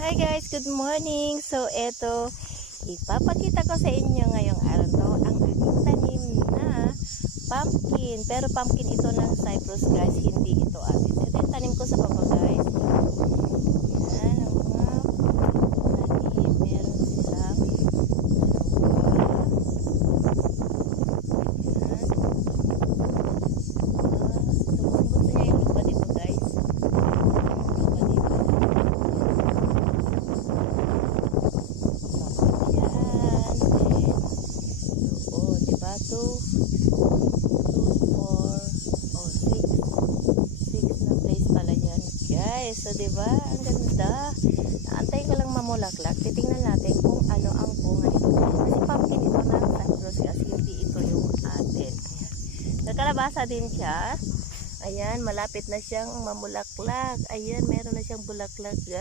Hi guys, good morning. So eto, ipapakita ko sa inyo ngayong araw to ang aking tanim na pumpkin. Pero pumpkin ito ng Cyprus guys, hindi ito atin. Ito yung tanim ko sa baba guys. Yan ang mga tanim. Meron silang tumumbot na niya yung lupa dito guys. So, diba? Ang ganda. Naantay ko lang mamulaklak. Titingnan natin kung ano ang bunga nito. Kasi pumpkin ito ng Cyprus kasi hindi ito yung atin. Nagkalabasa din siya. Ayan, malapit na siyang mamulaklak. Ayan, meron na siyang bulaklak.